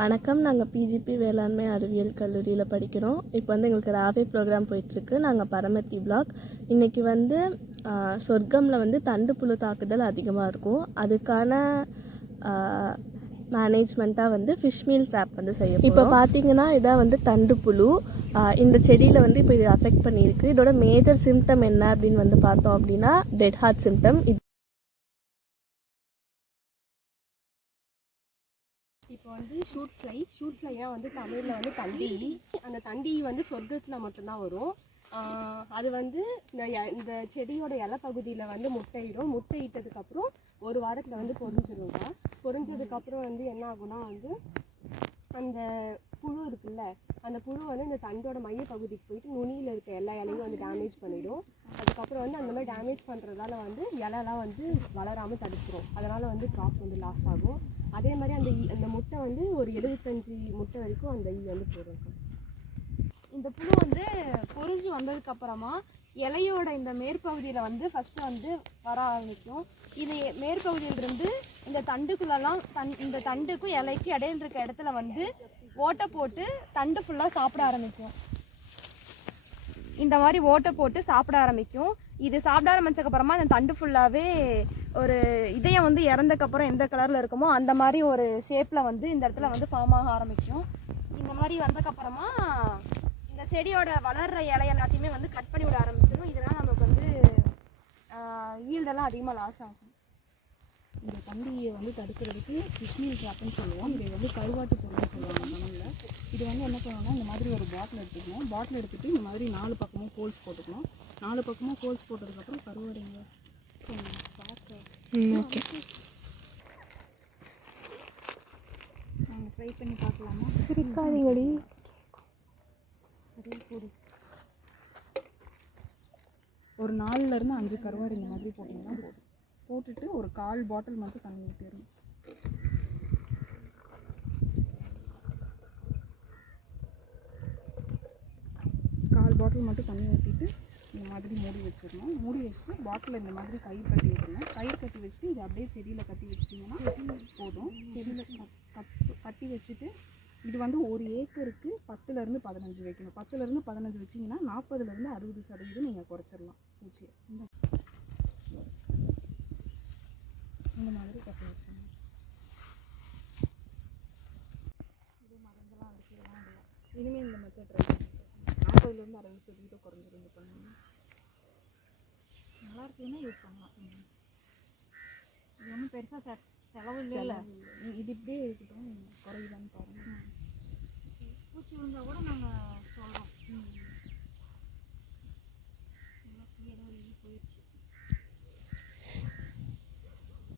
வணக்கம். நாங்கள் பிஜிபி வேளாண்மை அறிவியல் கல்லூரியில் படிக்கிறோம். இப்போ வந்து எங்களுக்கு ராவே ப்ரோக்ராம் போயிட்டுருக்கு. நாங்கள் பரமத்தி பிளாக். இன்றைக்கி வந்து சொர்க்கமில் வந்து தண்டுப்புழு தாக்குதல் அதிகமாக இருக்கும். அதுக்கான மேனேஜ்மெண்ட்டாக வந்து ஃபிஷ் மீல் ட்ராப் வந்து செய்ய இப்போ பார்த்தீங்கன்னா இதான் வந்து தண்டுப்புழு. இந்த செடியில் வந்து இப்போ இது அஃபெக்ட் பண்ணியிருக்கு. இதோட மேஜர் சிம்டம் என்ன அப்படின்னு வந்து பார்த்தோம் அப்படின்னா டெட் ஹார்ட் சிம்டம். இப்போ வந்து ஷூட் ஃப்ளைனா வந்து தமிழில் வந்து தண்டி. அந்த தண்டி வந்து சொர்க்கத்தில் மட்டும்தான் வரும். அது வந்து இந்த செடியோட இலை பகுதியில் வந்து முட்டையிடும். முட்டையிட்டதுக்கப்புறம் ஒரு வாரத்தில் வந்து பொரிஞ்சிருங்க. பொரிஞ்சதுக்கப்புறம் வந்து என்ன ஆகும்னா வந்து அந்த புழு இருக்குல்ல, அந்த புழு வந்து இந்த தண்டோட மைய பகுதிக்கு போயிட்டு நுனியில் இருக்க எல்லா இலையும் வந்து டேமேஜ் பண்ணிடும். அதுக்கப்புறம் வந்து அந்த மாதிரி டேமேஜ் பண்ணுறதால வந்து இலைலாம் வந்து வளராமல் தடுத்துரும். அதனால் வந்து க்ராப் வந்து லாஸ் ஆகும். அதே மாதிரி அந்த முட்டை வந்து ஒரு 75 முட்டை வரைக்கும் அந்த வந்து போடும். இந்த புழு வந்து பொரிஞ்சு வந்ததுக்கப்புறமா இலையோட இந்த மேற்பகுதியில் வந்து ஃபஸ்ட்டு வந்து வர ஆரம்பிக்கும். இது மேற்பகுதியிலிருந்து இந்த தண்டுக்குள்ளெல்லாம் இந்த தண்டுக்கும் இலைக்கும் இடையில இருக்க இடத்துல வந்து ஓட்டை போட்டு தண்டு ஃபுல்லாக சாப்பிட ஆரம்பிக்கும். இந்த மாதிரி ஓட்டை போட்டு சாப்பிட ஆரம்பிக்கும். இது சாப்பிட ஆரம்பிச்சதுக்கப்புறமா இந்த தண்டு ஃபுல்லாகவே ஒரு இதயம் வந்து இறந்ததுக்கப்புறம் எந்த கலரில் இருக்குமோ அந்த மாதிரி ஒரு ஷேப்பில் வந்து இந்த இடத்துல வந்து ஃபார்ம் ஆக ஆரம்பிக்கும். இந்த மாதிரி வந்ததுக்கப்புறமா இந்த செடியோட வளர்கிற இலை எல்லாத்தையுமே வந்து கட் பண்ணி விட ஆரம்பிச்சிடும். இதனால் நமக்கு வந்து ஈல்டெல்லாம் அதிகமாக லாஸ் ஆகும். இந்த தண்டியை வந்து தடுக்கிறதுக்கு ஃபிஷ் மீல் ட்ராப்னு சொல்லுவோம். இதை வந்து கருவாட்டு பொருள்னு சொல்லுவாங்க தமிழில். இது வந்து என்ன பண்ணணும்னா இந்த மாதிரி ஒரு பாட்டில் எடுத்துக்கணும். பாட்டில் எடுத்துகிட்டு இந்த மாதிரி 4 பக்கமும் ஹோல்ஸ் போட்டுக்கணும். 4 பக்கமும் ஹோல்ஸ் போட்டதுக்கப்புறம் கருவாடைங்க ஓகே நாங்கள் ட்ரை பண்ணி பார்க்கலாமா? இருக்காதீங்கடி. ஒரு 4லேருந்து 5 கருவாடு இந்த மாதிரி போட்டிங்கன்னா போதும். போட்டுட்டு ஒரு 1/4 பாட்டில் மட்டும் தண்ணி ஊற்றிடணும். பாட்டில் மட்டும் தண்ணி ஊற்றிட்டு இந்த மாதிரி மூடி வச்சிடணும். மூடி வச்சுட்டு பாட்டில் இந்த மாதிரி கயிறு கட்டி விட்டுருணும். கயிறு கட்டி வச்சுட்டு இது அப்படியே செடியில் கட்டி வச்சிட்டிங்கன்னா போதும். செடியில் கட்டி வச்சுட்டு இது வந்து 1 ஏக்கருக்கு 10லேருந்து 15 வைக்கணும். 10லேருந்து 15 வச்சிங்கன்னா 40லேருந்து 60% நீங்கள் குறைச்சிடலாம் பூச்சியை. இந்த மாதிரி கட்டி வச்சுக்கணும். இது மருந்தெல்லாம் அடிக்கலாம். இனிமேல் இந்த மெத்தட் ட்ரை பண்ணி 40லேருந்து 60% குறைஞ்சிருந்து பண்ணுங்க. நல்லா இருக்குதுன்னா யூஸ் பண்ணலாம். இது ஒன்றும் பெருசாக செலவு இல்லை. இது இப்படியே இருக்கட்டும், குறையுதான்னு பாருங்கள். பூச்சி விழுந்தால் கூட நாங்கள்